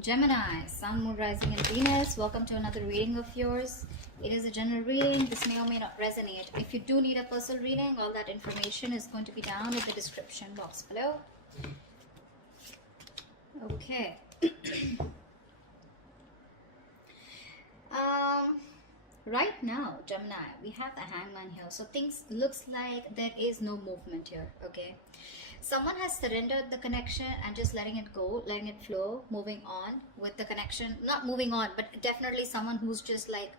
Gemini, Sun, Moon, Rising, and Venus. Welcome to another reading of yours. It is a general reading. This may or may not resonate. If you do need a personal reading, all that information is going to be down in the description box below. Okay. Right now, Gemini, we have the Hangman here. So things looks like there is no movement here. Okay. Someone has surrendered the connection and just letting it go, letting it flow, moving on with the connection. Not moving on, but definitely someone who's just like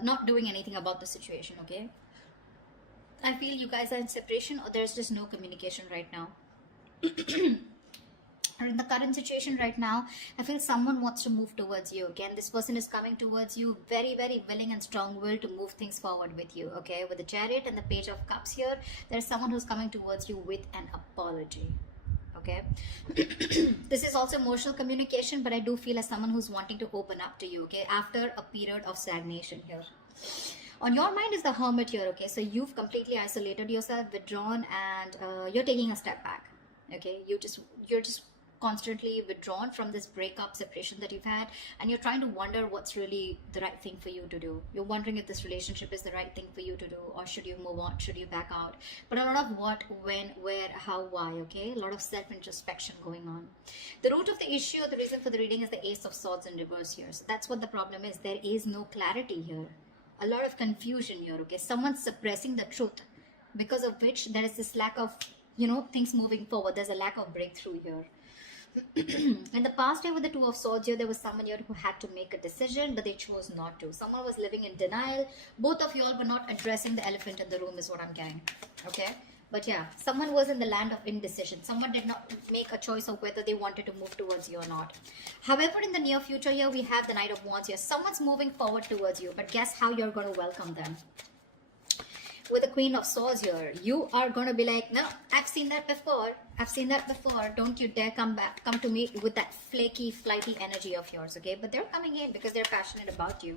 not doing anything about the situation. Okay. I feel you guys are in separation or there's just no communication right now. Or in the current situation right now, I feel someone wants to move towards you. Again, this person is coming towards you very, very willing and strong-willed to move things forward with you. Okay, with the Chariot and the Page of Cups here, there's someone who's coming towards you with an apology. Okay. This is also emotional communication, but I do feel as someone who's wanting to open up to you. Okay, after a period of stagnation here. On your mind is the Hermit here. Okay, so you've completely isolated yourself, withdrawn, and you're taking a step back. Okay, you're just constantly withdrawn from this breakup, separation that you've had, and you're trying to wonder what's really the right thing for you to do. You're wondering if this relationship is the right thing for you to do, or should you move on, should you back out. But a lot of what, when, where, how, why. Okay, a lot of self-introspection going on. The root of the issue, the reason for the reading is the Ace of Swords in reverse here. So that's what the problem is. There is no clarity here, a lot of confusion here. Okay, someone's suppressing the truth, because of which there is this lack of, you know, things moving forward. There's a lack of breakthrough here. In the past year with the Two of Swords here, there was someone here who had to make a decision, but they chose not to. Someone was living in denial. Both of you all were not addressing the elephant in the room is what I'm getting. Okay, but yeah, someone was in the land of indecision. Someone did not make a choice of whether they wanted to move towards you or not. However, in the near future here, we have the Knight of Wands here. Someone's moving forward towards you, but guess how you're going to welcome them? With the Queen of Swords here, you are going to be like, no, I've seen that before. I've seen that before. Don't you dare come to me with that flaky, flighty energy of yours, okay? But they're coming in because they're passionate about you.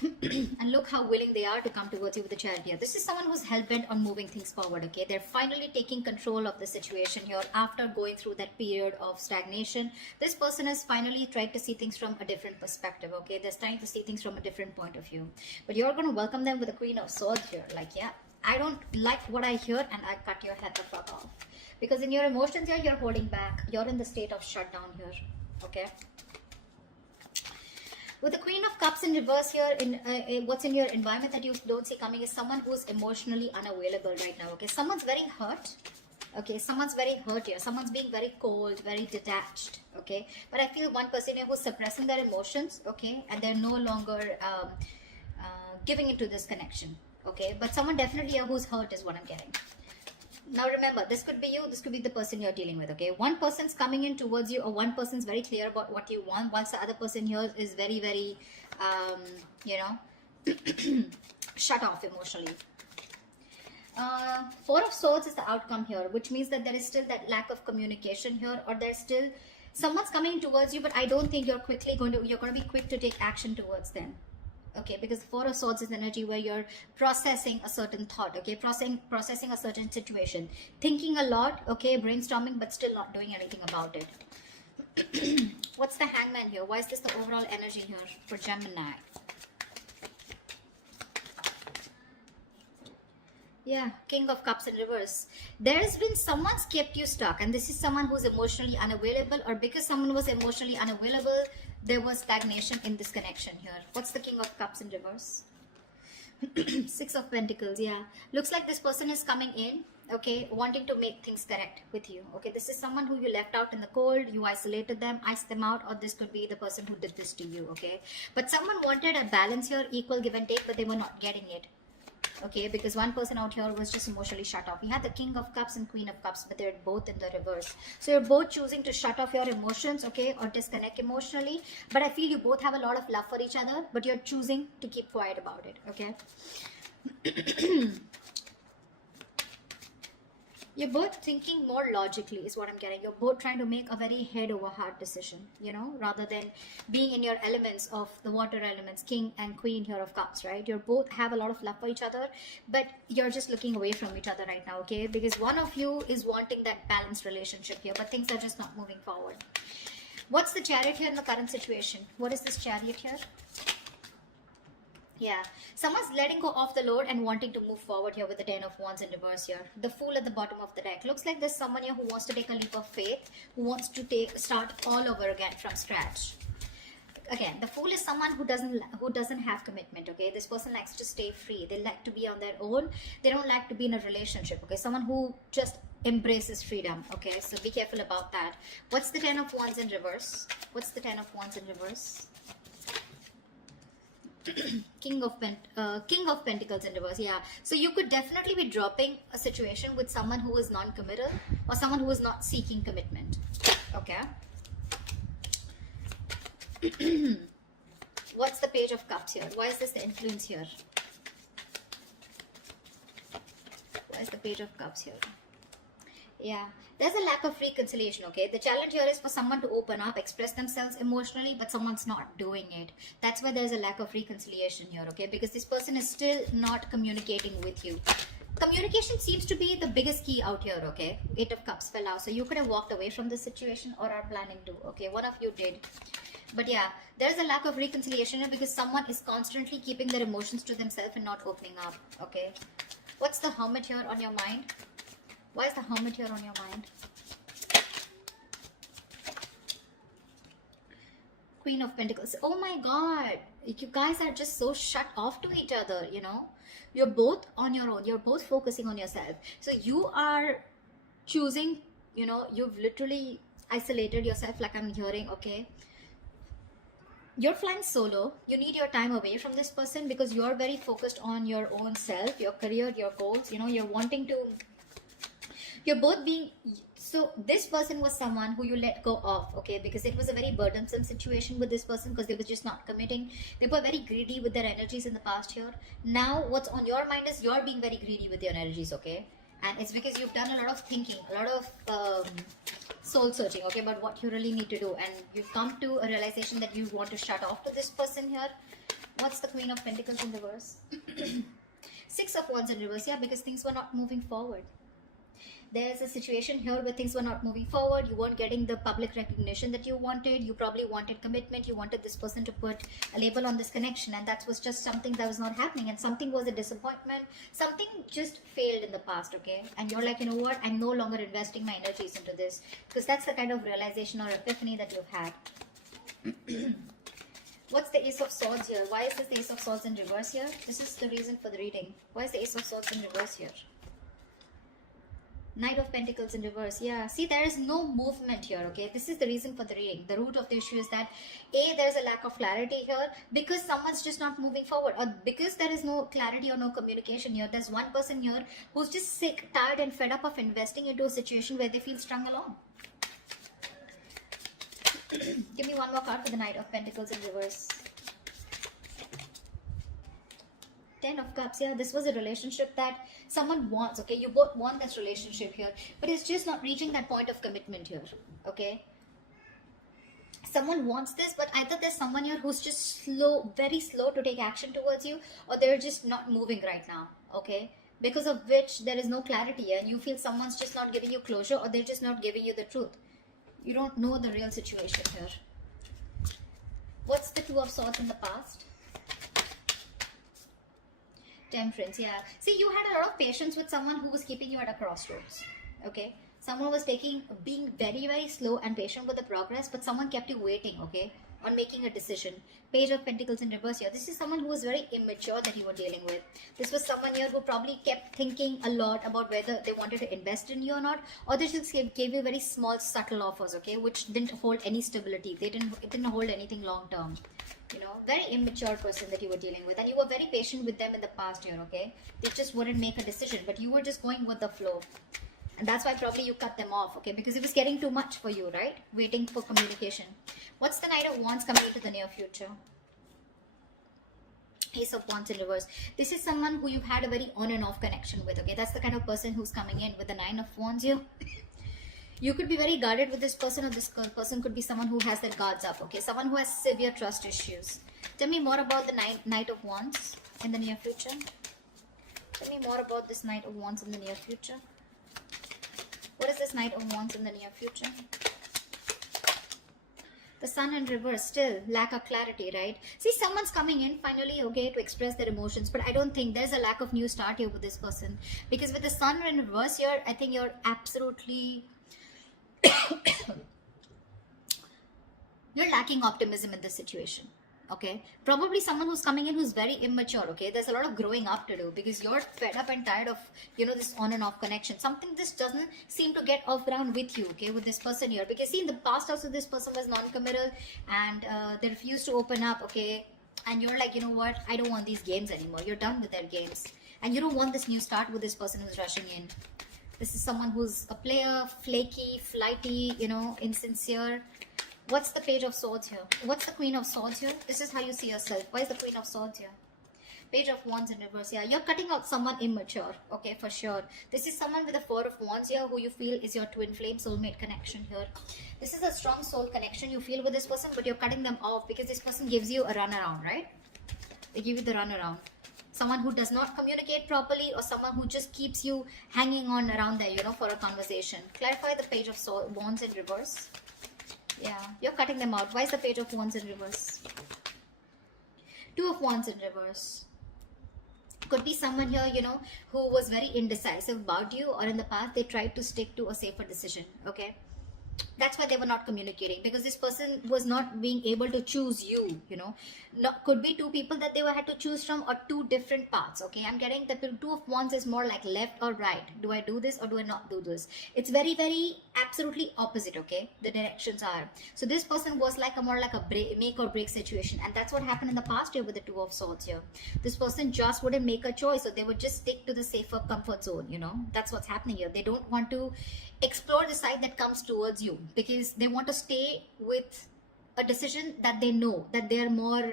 And look how willing they are to come towards you with the Chariot here. This is someone who's hell-bent on moving things forward, okay? They're finally taking control of the situation here after going through that period of stagnation. This person has finally tried to see things from a different perspective, okay? They're trying to see things from a different point of view. But you're going to welcome them with the Queen of Swords here. Like, yeah, I don't like what I hear and I cut your head the fuck off. Because in your emotions here, you're holding back. You're in the state of shutdown here, okay? With the Queen of Cups in reverse here, what's in your environment that you don't see coming is someone who's emotionally unavailable right now, okay? Someone's very hurt, okay? Someone's very hurt here. Someone's being very cold, very detached, okay? But I feel one person here who's suppressing their emotions, okay? And they're no longer giving into this connection, okay? But someone definitely here who's hurt is what I'm getting. Now remember, this could be you, this could be the person you're dealing with, okay? One person's coming in towards you, or one person's very clear about what you want, whilst the other person here is very, very, you know, shut off emotionally. Four of Swords is the outcome here, which means that there is still that lack of communication here, or there's still, someone's coming towards you, but I don't think you're going to be quick to take action towards them. Okay, because Four of Swords is energy where you're processing a certain thought, okay, processing a certain situation, thinking a lot, okay, brainstorming, but still not doing anything about it. What's the Hangman here? Why is this the overall energy here for Gemini? Yeah, King of Cups in reverse. There's been someone's kept you stuck, and this is someone who's emotionally unavailable, or because someone was emotionally unavailable, there was stagnation in this connection here. What's the King of Cups in reverse? Six of Pentacles, yeah. Looks like this person is coming in, okay, wanting to make things correct with you. Okay, this is someone who you left out in the cold, you isolated them, iced them out, or this could be the person who did this to you, okay? But someone wanted a balance here, equal give and take, but they were not getting it. Okay, because one person out here was just emotionally shut off. We had the King of Cups and Queen of Cups, but they're both in the reverse. So you're both choosing to shut off your emotions, okay, or disconnect emotionally. But I feel you both have a lot of love for each other, but you're choosing to keep quiet about it, okay? You're both thinking more logically is what I'm getting. You're both trying to make a very head over heart decision, you know, rather than being in your elements of the water elements, King and Queen here of Cups, right? You both have a lot of love for each other, but you're just looking away from each other right now, okay? Because one of you is wanting that balanced relationship here, but things are just not moving forward. What's the chariot here in the current situation? What is this chariot here? Yeah, someone's letting go of the load and wanting to move forward here with the 10 of wands in reverse here. The fool at the bottom of the deck. Looks like there's someone here who wants to take a leap of faith, who wants to start all over again from scratch. Again, the fool is someone who doesn't have commitment. Okay, this person likes to stay free. They like to be on their own. They don't like to be in a relationship. Okay, someone who just embraces freedom. Okay, so be careful about that. What's the 10 of wands in reverse? What's the 10 of wands in reverse? King of Pentacles in reverse. Yeah, so you could definitely be dropping a situation with someone who is non-committal or someone who is not seeking commitment. Okay. What's the Page of Cups here? Why is this the influence here? Why is the Page of Cups here? Yeah, there's a lack of reconciliation. Okay, the challenge here is for someone to open up, express themselves emotionally, but someone's not doing it. That's why there's a lack of reconciliation here. Okay, because this person is still not communicating with you. Communication seems to be the biggest key out here. Okay, 8 of Cups fell out, so you could have walked away from this situation or are planning to. Okay, one of you did. But yeah, there's a lack of reconciliation here because someone is constantly keeping their emotions to themselves and not opening up. Okay, what's the Hermit here on your mind? Why is the Hermit here on your mind? Queen of Pentacles. Oh my God. You guys are just so shut off to each other, you know. You're both on your own. You're both focusing on yourself. So you are choosing, you know, you've literally isolated yourself like I'm hearing, okay. You're flying solo. You need your time away from this person because you're very focused on your own self, your career, your goals. You know, you're wanting to... You're both being... So this person was someone who you let go of, okay, because it was a very burdensome situation with this person because they were just not committing. They were very greedy with their energies in the past year. Now what's on your mind is you're being very greedy with your energies, okay, and it's because you've done a lot of thinking, a lot of soul searching, okay, about what you really need to do, and you've come to a realization that you want to shut off to this person here. What's the Queen of Pentacles in reverse? 6 of Wands in reverse. Yeah, because things were not moving forward. There's a situation here where things were not moving forward. You weren't getting the public recognition that you wanted. You probably wanted commitment. You wanted this person to put a label on this connection, and that was just something that was not happening, and something was a disappointment. Something just failed in the past, okay, and you're like, you know what, I'm no longer investing my energies into this, because that's the kind of realization or epiphany that you've had. What's the Ace of Swords here? Why is this the Ace of Swords in reverse here? This is the reason for the reading. Why is the Ace of Swords in reverse here? Knight of Pentacles in reverse. Yeah, see, there is no movement here, okay. This is the reason for the reading. The root of the issue is that there's a lack of clarity here because someone's just not moving forward, or because there is no clarity or no communication here. There's one person here who's just sick, tired and fed up of investing into a situation where they feel strung along. Give me one more card for the Knight of Pentacles in reverse. 10 of Cups. Yeah, this was a relationship that someone wants, okay. You both want this relationship here, but it's just not reaching that point of commitment here, okay. Someone wants this, but either there's someone here who's just slow, very slow to take action towards you, or they're just not moving right now, okay, because of which there is no clarity and you feel someone's just not giving you closure, or they're just not giving you the truth. You don't know the real situation here. What's the Two of Swords in the past? Temperance. Yeah, see, you had a lot of patience with someone who was keeping you at a crossroads, okay. Someone was being very, very slow and patient with the progress, but someone kept you waiting, okay, on making a decision. Page of Pentacles in reverse here. This is someone who was very immature that you were dealing with. This was someone here who probably kept thinking a lot about whether they wanted to invest in you or not, or they just gave you very small, subtle offers, okay, which didn't hold any stability. It didn't hold anything long term. You know, very immature person that you were dealing with, and you were very patient with them in the past year, okay. They just wouldn't make a decision, but you were just going with the flow, and that's why probably you cut them off, okay, because it was getting too much for you, right? Waiting for communication. What's the Knight of Wands coming into the near future? Ace of Wands in reverse. This is someone who you've had a very on and off connection with, okay. That's the kind of person who's coming in with the 9 of Wands here. You could be very guarded with this person, or this person could be someone who has their guards up, okay. Someone who has severe trust issues. Tell me more about the Knight of Wands in the near future. Tell me more about this Knight of Wands in the near future. What is this Knight of Wands in the near future? sun in reverse, still lack of clarity, right? See, someone's coming in finally, okay, to express their emotions, but I don't think there's a lack of new start here with this person, because with the sun in reverse here, I think you're absolutely you're lacking optimism in this situation. Okay, probably someone who's coming in who's very immature. Okay, there's a lot of growing up to do, because you're fed up and tired of, you know, this on and off connection. Something this doesn't seem to get off ground with you, okay, with this person here, because see, in the past also this person was non-committal, and they refused to open up. Okay, and you're like, you know what, I don't want these games anymore. You're done with their games, and you don't want this new start with this person who's rushing in. This is someone who's a player, flaky, flighty, you know, insincere. What's the Page of Swords here? What's the Queen of Swords here? This is how you see yourself. Why is the Queen of Swords here? Page of Wands in reverse. Yeah, you're cutting out someone immature. Okay, for sure. This is someone with the Four of Wands here who you feel is your twin flame soulmate connection here. This is a strong soul connection you feel with this person, but you're cutting them off because this person gives you a runaround, right? They give you the runaround. Someone who does not communicate properly, or someone who just keeps you hanging on around there, you know, for a conversation. Clarify the Page of Wands in reverse. Yeah, you're cutting them out. Why is the Page of Wands in reverse? Two of Wands in reverse. Could be someone here, you know, who was very indecisive about you, or in the past they tried to stick to a safer decision. Okay, that's why they were not communicating, because this person was not being able to choose you, you know. Could be two people that they had to choose from, or two different paths. Okay, I'm getting the Two of Wands is more like left or right. Do I do this or do I not do this? It's very, very absolutely opposite. Okay, the directions are. So this person was like a more like a make or break situation, and that's what happened in the past year with the Two of Swords here. This person just wouldn't make a choice, so they would just stick to the safer comfort zone, you know. That's what's happening here. They don't want to explore the side that comes towards you, because they want to stay with a decision that they know, that they're more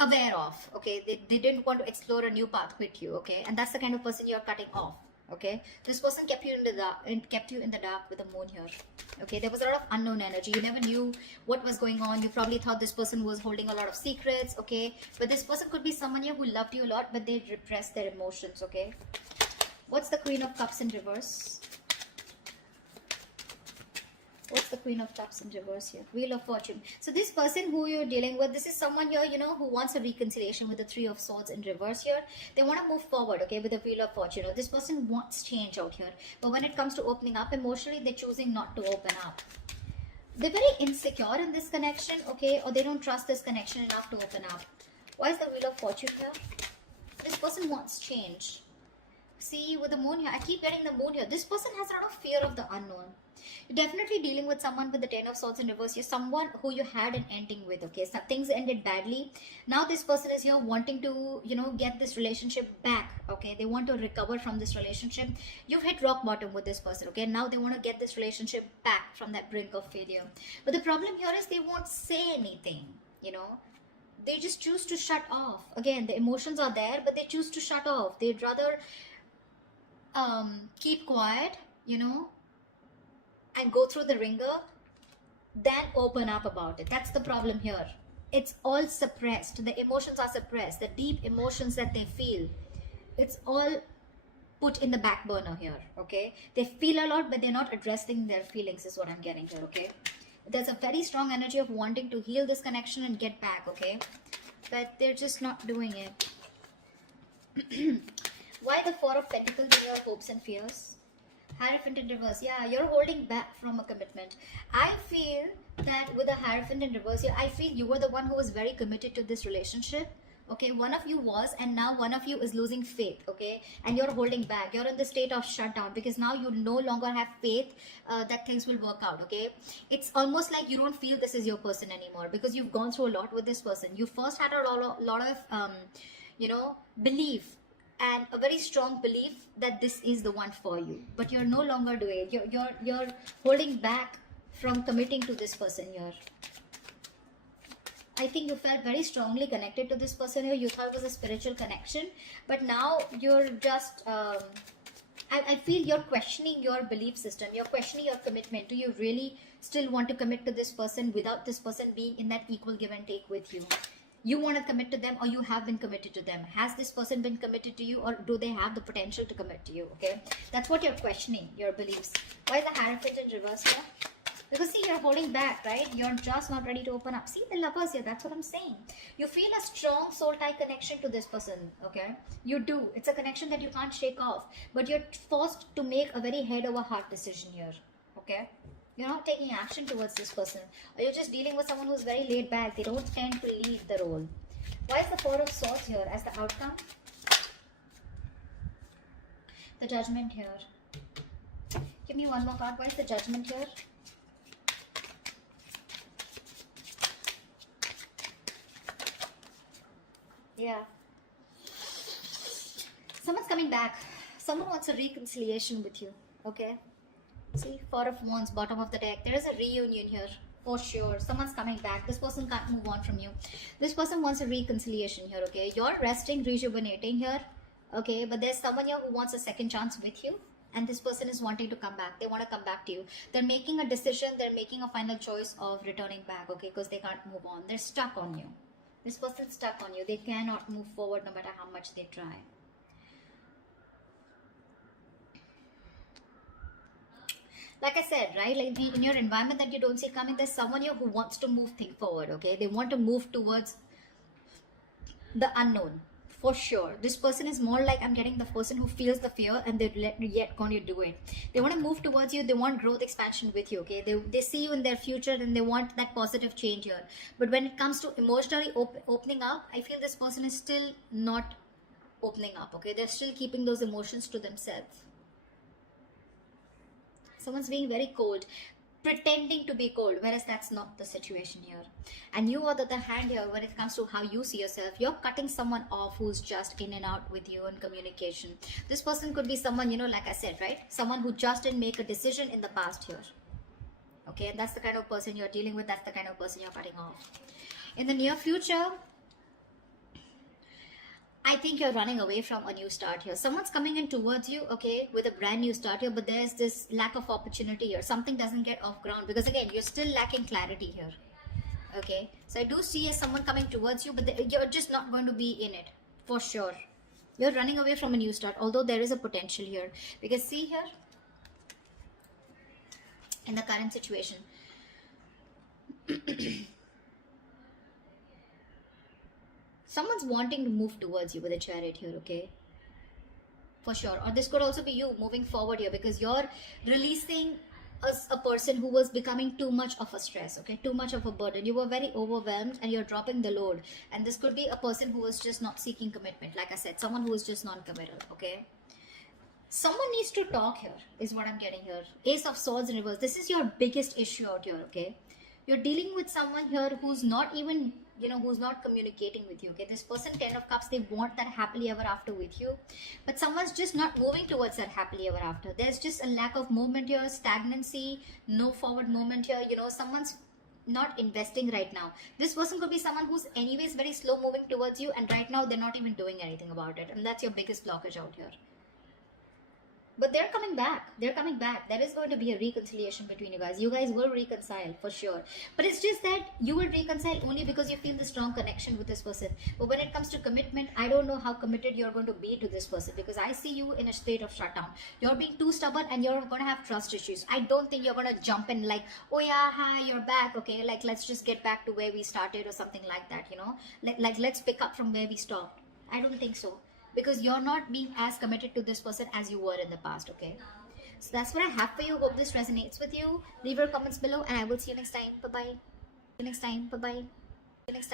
aware of. Okay, they didn't want to explore a new path with you. Okay, and that's the kind of person you're cutting off. Okay, this person kept you in the dark, and kept you in the dark with the moon here. Okay, there was a lot of unknown energy. You never knew what was going on. You probably thought this person was holding a lot of secrets. Okay, but this person could be someone here who loved you a lot, but they repressed their emotions. Okay, what's the Queen of Cups in reverse? What's the Queen of Cups in reverse here? Wheel of Fortune. So this person who you're dealing with, this is someone here, you know, who wants a reconciliation with the Three of Swords in reverse here. They want to move forward, okay, with the Wheel of Fortune. This person wants change out here. But when it comes to opening up emotionally, they're choosing not to open up. They're very insecure in this connection, okay, or they don't trust this connection enough to open up. Why is the Wheel of Fortune here? This person wants change. See, with the moon here, I keep getting the moon here. This person has a lot of fear of the unknown. You're definitely dealing with someone with the Ten of Swords in reverse. You're someone who you had an ending with, okay? So things ended badly. Now this person is here wanting to, you know, get this relationship back, okay? They want to recover from this relationship. You've hit rock bottom with this person, okay? Now they want to get this relationship back from that brink of failure. But the problem here is they won't say anything, you know? They just choose to shut off. Again, the emotions are there, but they choose to shut off. They'd rather keep quiet, you know, and go through the ringer than open up about it. That's the problem here. It's all suppressed. The emotions are suppressed. The deep emotions that they feel, it's all put in the back burner here, okay? They feel a lot, but they're not addressing their feelings, is what I'm getting here, okay? There's a very strong energy of wanting to heal this connection and get back, okay? But they're just not doing it. Why the Four of Pentacles in your hopes and fears? Hierophant in reverse. Yeah, you're holding back from a commitment. I feel that with the Hierophant in reverse here, I feel you were the one who was very committed to this relationship. Okay, one of you was, and now one of you is losing faith, okay? And you're holding back. You're in the state of shutdown, because now you no longer have faith that things will work out, okay? It's almost like you don't feel this is your person anymore, because you've gone through a lot with this person. You first had a lot of, you know, belief, and a very strong belief that this is the one for you, but you're no longer doing it. You're holding back from committing to this person here. I think you felt very strongly connected to this person here. You thought it was a spiritual connection, but now you're just I feel you're questioning your belief system. You're questioning your commitment. Do you really still want to commit to this person without this person being in that equal give and take with you? You want to commit to them, or you have been committed to them? Has this person been committed to you, or do they have the potential to commit to you? Okay, that's what you're questioning, your beliefs. Why is the Hierophant in reverse here? Because see, you're holding back, right? You're just not ready to open up. See the lovers here, that's what I'm saying. You feel a strong soul tie connection to this person, okay? You do. It's a connection that you can't shake off. But you're forced to make a very head over heart decision here, okay? You're not taking action towards this person. Or you're just dealing with someone who's very laid back. They don't tend to lead the role. Why is the Four of Swords here as the outcome? The Judgment here. Give me one more card. Why is the Judgment here? Yeah. Someone's coming back. Someone wants a reconciliation with you. Okay. See, Four of Wands, bottom of the deck. There is a reunion here. For sure. Someone's coming back. This person can't move on from you. This person wants a reconciliation here. Okay. You're resting, rejuvenating here. Okay. But there's someone here who wants a second chance with you. And this person is wanting to come back. They want to come back to you. They're making a decision. They're making a final choice of returning back. Okay. Because they can't move on. They're stuck on you. This person's stuck on you. They cannot move forward no matter how much they try. Like I said, right? Like in your environment that you don't see coming, there's someone here who wants to move things forward, okay? They want to move towards the unknown. For sure. This person is more like, I'm getting the person who feels the fear and they're yet going to do it. They want to move towards you. They want growth, expansion with you, okay? They see you in their future and they want that positive change here. But when it comes to emotionally opening up, I feel this person is still not opening up, okay? They're still keeping those emotions to themselves. Someone's being very cold, pretending to be cold, whereas that's not the situation here. And you, on the other hand here, when it comes to how you see yourself, you're cutting someone off who's just in and out with you in communication. This person could be someone, you know, like I said, right? Someone who just didn't make a decision in the past here. Okay, and that's the kind of person you're dealing with. That's the kind of person you're cutting off. In the near future, I think you're running away from a new start here. Someone's coming in towards you, okay, with a brand new start here, but there's this lack of opportunity here. Something doesn't get off ground because, again, you're still lacking clarity here, okay? So I do see someone coming towards you, but you're just not going to be in it, for sure. You're running away from a new start, although there is a potential here. Because see here, in the current situation, someone's wanting to move towards you with a Chariot here, okay? For sure. Or this could also be you moving forward here because you're releasing a person who was becoming too much of a stress, okay? Too much of a burden. You were very overwhelmed and you're dropping the load. And this could be a person who was just not seeking commitment. Like I said, someone who is just non-committal, okay? Someone needs to talk here, is what I'm getting here. Ace of Swords in reverse. This is your biggest issue out here, okay? You're dealing with someone here who's not even, you know, who's not communicating with you, okay? This person, 10 of Cups, they want that happily ever after with you. But someone's just not moving towards that happily ever after. There's just a lack of movement here, stagnancy, no forward movement here. You know, someone's not investing right now. This person could be someone who's anyways very slow moving towards you, and right now they're not even doing anything about it. And that's your biggest blockage out here. But they're coming back. They're coming back. There is going to be a reconciliation between you guys. You guys will reconcile for sure. But it's just that you will reconcile only because you feel the strong connection with this person. But when it comes to commitment, I don't know how committed you're going to be to this person because I see you in a state of shutdown. You're being too stubborn and you're going to have trust issues. I don't think you're going to jump in like, oh yeah, hi, you're back. Okay, like let's just get back to where we started or something like that, you know. Like let's pick up from where we stopped. I don't think so. Because you're not being as committed to this person as you were in the past, okay? So that's what I have for you. Hope this resonates with you. Leave your comments below and I will see you next time. Bye-bye. See you next time. Bye-bye. See you next time.